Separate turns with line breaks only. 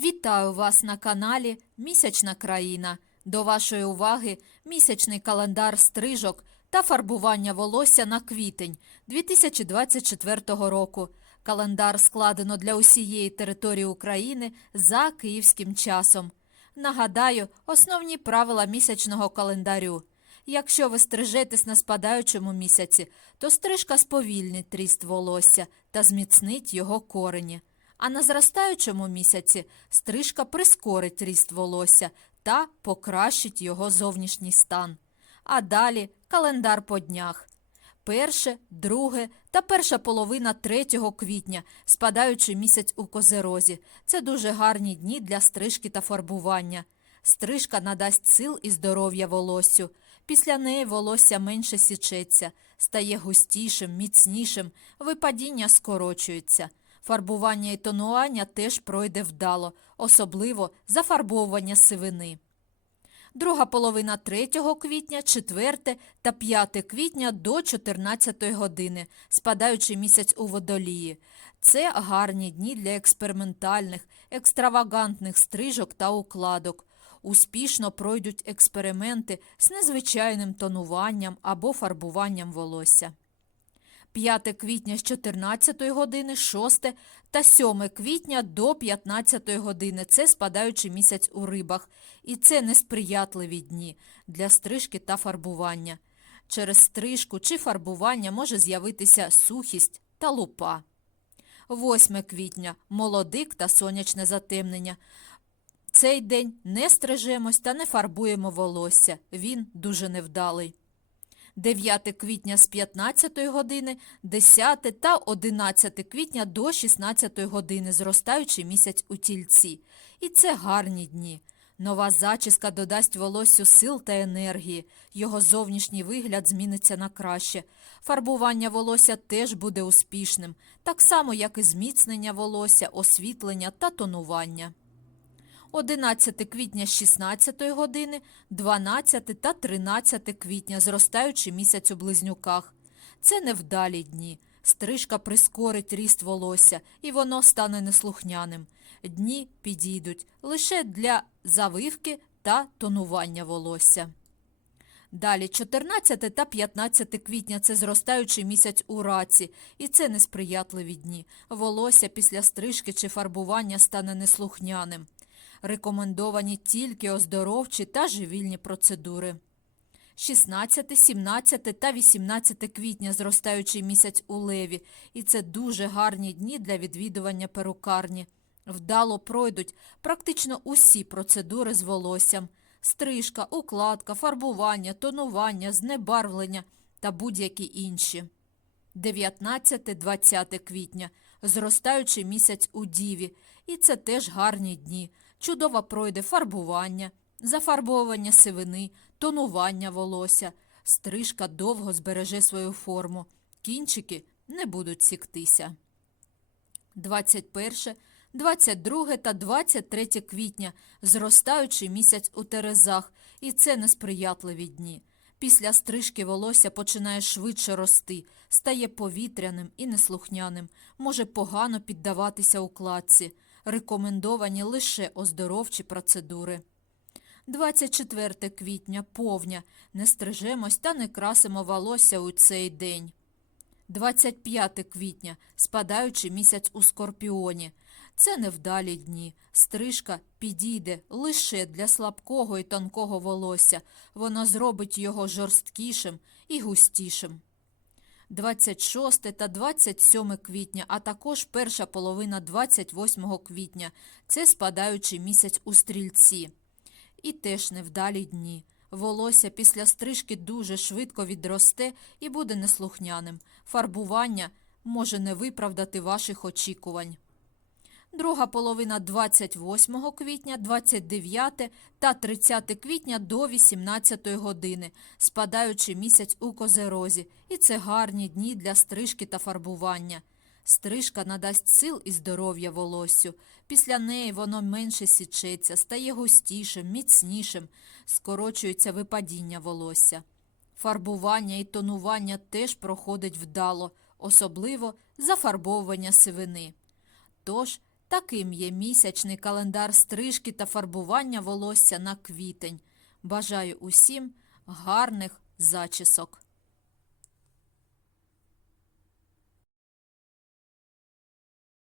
Вітаю вас на каналі Місячна країна. До вашої уваги місячний календар стрижок та фарбування волосся на квітень 2024 року. Календар складено для усієї території України за київським часом. Нагадаю, основні правила місячного календарю. Якщо ви стрижетесь на спадаючому місяці, то стрижка сповільнить ріст волосся та зміцнить його корені. А на зростаючому місяці стрижка прискорить ріст волосся та покращить його зовнішній стан. А далі календар по днях. Перше, друге та перша половина 3 квітня, спадаючий місяць у козерозі. Це дуже гарні дні для стрижки та фарбування. Стрижка надасть сил і здоров'я волоссю. Після неї волосся менше січеться, стає густішим, міцнішим, випадіння скорочується. Фарбування і тонування теж пройде вдало, особливо зафарбовування сивини. Друга половина 3 квітня, 4 та 5 квітня до 14 години, спадаючий місяць у водолії. Це гарні дні для експериментальних, екстравагантних стрижок та укладок. Успішно пройдуть експерименти з незвичайним тонуванням або фарбуванням волосся. 5 квітня з 14 години, 6 та 7 квітня до 15 години. Це спадаючий місяць у рибах. І це несприятливі дні для стрижки та фарбування. Через стрижку чи фарбування може з'явитися сухість та лупа. 8 квітня молодик та сонячне затемнення. Цей день не стрижемось та не фарбуємо волосся. Він дуже невдалий. 9 квітня з 15 години, 10 та 11 квітня до 16 години, зростаючий місяць у тільці. І це гарні дні. Нова зачіска додасть волоссю сил та енергії, його зовнішній вигляд зміниться на краще. Фарбування волосся теж буде успішним, так само, як і зміцнення волосся, освітлення та тонування. 11 квітня з 16 години, 12 та 13 квітня, зростаючий місяць у близнюках. Це невдалі дні. Стрижка прискорить ріст волосся, і воно стане неслухняним. Дні підійдуть лише для завивки та тонування волосся. Далі 14 та 15 квітня це зростаючий місяць у раці, і це несприятливі дні. Волосся після стрижки чи фарбування стане неслухняним. Рекомендовані тільки оздоровчі та живільні процедури. 16, 17 та 18 квітня зростаючий місяць у леві, і це дуже гарні дні для відвідування перукарні. Вдало пройдуть практично усі процедури з волоссям стрижка, укладка, фарбування, тонування, знебарвлення та будь-які інші. 19-20 квітня зростаючий місяць у діві, і це теж гарні дні. Чудово пройде фарбування, зафарбовування сивини, тонування волосся. Стрижка довго збереже свою форму. Кінчики не будуть сіктися. 21, 22 та 23 квітня зростаючий місяць у терезах, і це несприятливі дні. Після стрижки волосся починає швидше рости, стає повітряним і неслухняним, може погано піддаватися укладці. Рекомендовані лише оздоровчі процедури. 24 квітня повня. Не стрижемось та не красимо волосся у цей день. 25 квітня спадаючий місяць у скорпіоні. Це невдалі дні. Стрижка підійде лише для слабкого і тонкого волосся. Воно зробить його жорсткішим і густішим. 26 та 27 квітня, а також перша половина 28 квітня. Це спадаючий місяць у стрільці. І теж невдалі дні. Волосся після стрижки дуже швидко відросте і буде неслухняним. Фарбування може не виправдати ваших очікувань. Друга половина 28 квітня, 29 та 30 квітня до 18 години, спадаючий місяць у козерозі, і це гарні дні для стрижки та фарбування. Стрижка надасть сил і здоров'я волоссю. Після неї воно менше січеться, стає густішим, міцнішим, скорочується випадіння волосся. Фарбування і тонування теж проходить вдало, особливо зафарбовування сивини. Тож Таким є місячний календар стрижки та фарбування волосся на квітень. Бажаю усім гарних зачісок.